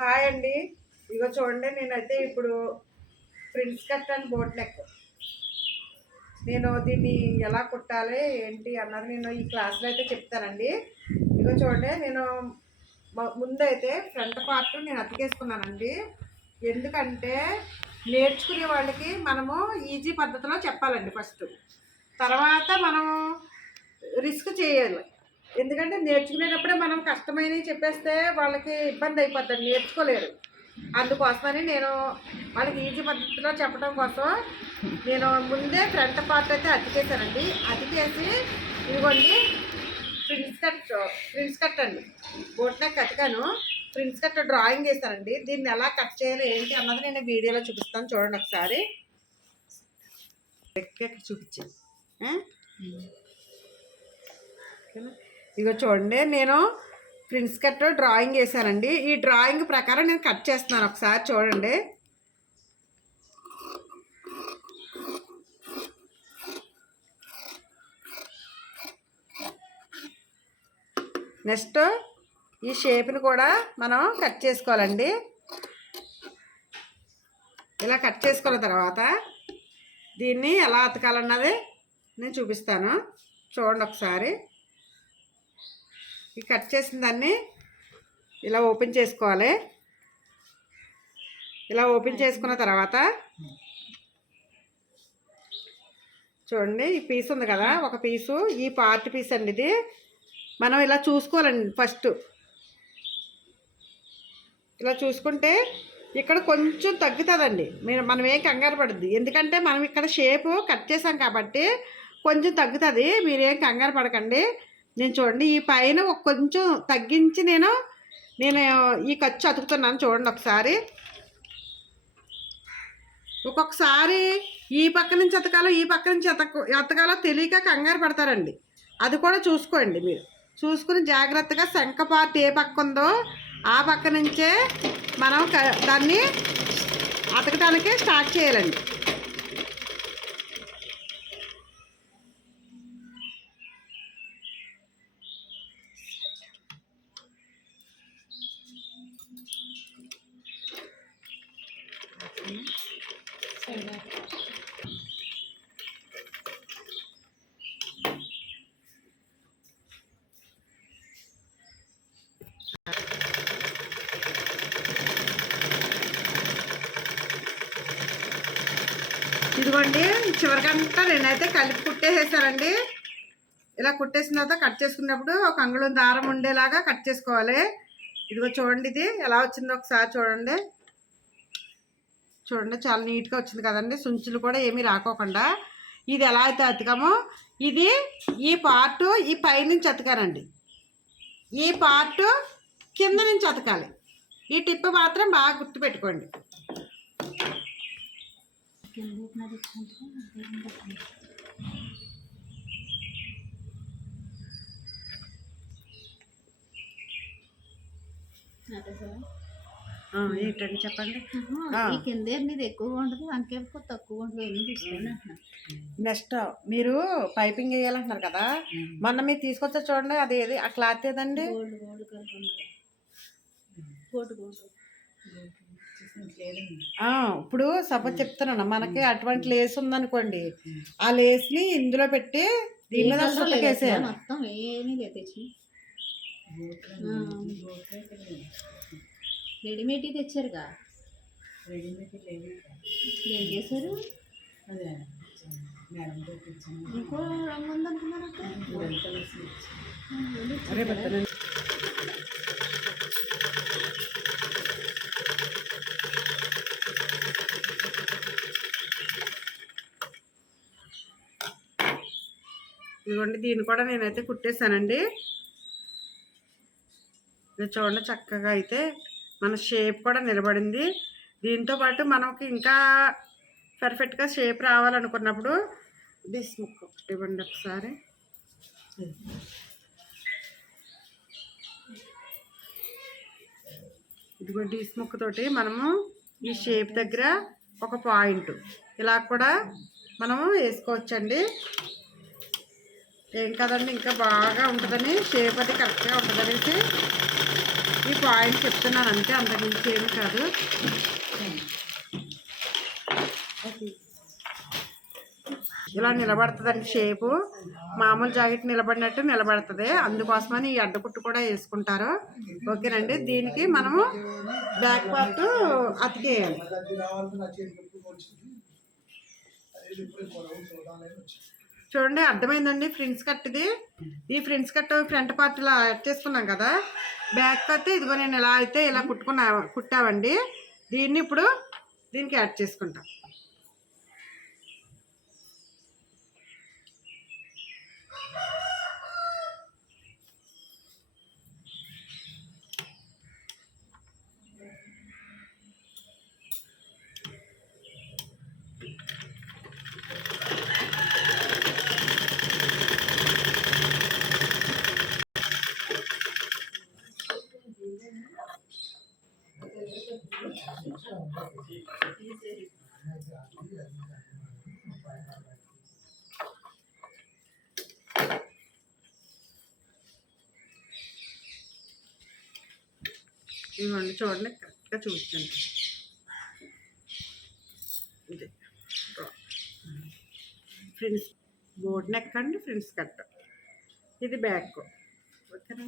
Hi అండి. ఇగో చూడండి, నేనైతే ఇప్పుడు prince cut and boat neck నేను దీన్ని ఎలా కుట్టాలి ఏంటి అన్నది నేను ఈ క్లాస్లో అయితే చెప్తానండి. ఇగో చూడండి, నేను ముందైతే ఫ్రంట్ పార్ట్ నేను అతికేసుకున్నానండి. ఎందుకంటే నేర్చుకునే వాళ్ళకి మనము ఈజీ పద్ధతిలో చెప్పాలండి ఫస్ట్. తర్వాత మనం రిస్క్ చేయాలి. ఎందుకంటే నేర్చుకునేటప్పుడే మనం కష్టమైనవి చెప్పేస్తే వాళ్ళకి ఇబ్బంది అయిపోతుంది, నేర్చుకోలేరు. అందుకోసమని నేను వాళ్ళకి ఈజీ పద్ధతిలో చెప్పడం కోసం నేను ముందే ఫ్రంట్ పార్ట్ అయితే అతికేసానండి. అతికేసి ఇదిగోండి ప్రిన్స్ కట్ అండి, బోట్ నెక్ అతికాను. ప్రిన్స్ కట్ డ్రాయింగ్ వేసానండి. దీన్ని ఎలా కట్ చేయాలి ఏంటి అన్నది నేను వీడియోలో చూపిస్తాను, చూడండి ఒకసారి. చూపించాను. ఇగో చూడండి, నేను ప్రిన్స్ కట్ డ్రాయింగ్ వేసానండి. ఈ డ్రాయింగ్ ప్రకారం నేను కట్ చేస్తున్నాను, ఒకసారి చూడండి. నెక్స్ట్ ఈ షేప్ని కూడా మనం కట్ చేసుకోవాలండి. ఇలా కట్ చేసుకున్న తర్వాత దీన్ని ఎలా అతకాలన్నది నేను చూపిస్తాను, చూడండి ఒకసారి. ఈ కట్ చేసిన దాన్ని ఇలా ఓపెన్ చేసుకోవాలి. ఇలా ఓపెన్ చేసుకున్న తర్వాత చూడండి, ఈ పీస్ ఉంది కదా, ఒక పీసు, ఈ పార్ట్ పీస్ అండి. ఇది మనం ఇలా చూసుకోవాలండి. ఫస్ట్ ఇలా చూసుకుంటే ఇక్కడ కొంచెం తగ్గుతుందండి. మనం ఏం కంగారు పడుద్ది, ఎందుకంటే మనం ఇక్కడ షేపు కట్ చేసాం కాబట్టి కొంచెం తగ్గుతుంది. మీరేం కంగారు పడకండి. నేను చూడండి, ఈ పైన కొంచెం తగ్గించి నేను ఈ ఖర్చు అతుకుతున్నాను, చూడండి ఒకసారి. ఒక్కొక్కసారి ఈ పక్క నుంచి అతకాలో ఈ పక్క నుంచి అతకాలో తెలియక కంగారు పడతారండి. అది కూడా చూసుకోండి. మీరు చూసుకుని జాగ్రత్తగా శంఖ పార్ట్ ఏ పక్క ఉందో ఆ పక్క నుంచే మనం దాన్ని అతకడానికి స్టార్ట్ చేయాలండి. ఇదిగోండి, చివరికంతా నేనైతే కలిపి కుట్టేసేసానండి. ఇలా కుట్టేసిన తర్వాత కట్ చేసుకున్నప్పుడు ఒక అంగుళం దారం ఉండేలాగా కట్ చేసుకోవాలి. ఇదిగో చూడండి, ఇది ఎలా వచ్చిందో ఒకసారి చూడండి. చూడండి, చాలా నీట్గా వచ్చింది కదండి, సుంచులు కూడా ఏమీ రాకోకుండా. ఇది ఎలా అయితే అతికామో ఇది ఈ పార్టు ఈ పైనుంచి అతకానండి, ఈ పార్టు కింద నుంచి అతకాలి. ఈ టిప్ మాత్రం బాగా గుర్తుపెట్టుకోండి. ఏంటండి చెప్పండి. కిందే మీది ఎక్కువగా ఉంటుంది, అంకేపు తక్కువ ఉంటుంది. నెక్స్ట్ మీరు పైపింగ్ వేయాలంటున్నారు కదా, మొన్న మీరు తీసుకొచ్చా చూడండి, అది ఏది ఆ క్లాత్ ఏదండి? ఇప్పుడు సపోజ్ చెప్తున్నాను, మనకి అటువంటి లేస్ ఉందనుకోండి, ఆ లేస్ని ఇందులో పెట్టి దీని మీద వేసేయాలి. మొత్తం ఏమీ లేదు, రెడీమేడ్ తెచ్చారుగా. ఏం చేశారు? ఇంకో రంగు ఉందనుకున్నాను. ఇదిగోండి, దీన్ని కూడా నేనైతే కుట్టేశానండి. ఇది చూడండి, చక్కగా అయితే మన షేప్ కూడా నిలబడింది. దీంతో పాటు మనకి ఇంకా పర్ఫెక్ట్గా షేప్ రావాలనుకున్నప్పుడు దిస్ ముక్క ఒకటి ఇవ్వండి ఒకసారి. ఇదిగోండి, ఈ ముక్కతోటి మనము ఈ షేప్ దగ్గర ఒక పాయింట్ ఇలా కూడా మనము వేసుకోవచ్చండి. ఏం కదండి, ఇంకా బాగా ఉంటుందని, షేప్ అది కరెక్ట్గా ఉంటుందనేసి ఈ పాయింట్ చెప్తున్నాను అంతే, అంతకుమించి ఏమి కాదు. ఇలా నిలబడుతుందండి షేపు, మామూలు జాకెట్ నిలబడినట్టు నిలబడుతుంది. అందుకోసమని ఈ అడ్డకుట్టు కూడా వేసుకుంటారు. ఓకేనండి. దీనికి మనము బ్యాక్ పార్ట్ అతికేయాలి. చూడండి అర్థమైందండి. ఫ్రంట్స్ కట్ ఇది. ఈ ఫ్రంట్స్ కట్ ఫ్రంట్ పార్ట్ ఇలా యాడ్ చేసుకున్నాం కదా. బ్యాక్ అయితే ఇదిగో నేను ఇలా అయితే ఇలా కుట్టామండి. దీన్ని ఇప్పుడు దీనికి యాడ్ చేసుకుంటాం. ఇవ్వండి చూడండి, కరెక్ట్గా చూపించండి. ఇది ఫ్రిన్స్ బోట్ నెక్ అండి, ఫ్రిన్స్ కట్. ఇది బ్యాక్. ఓకేనా.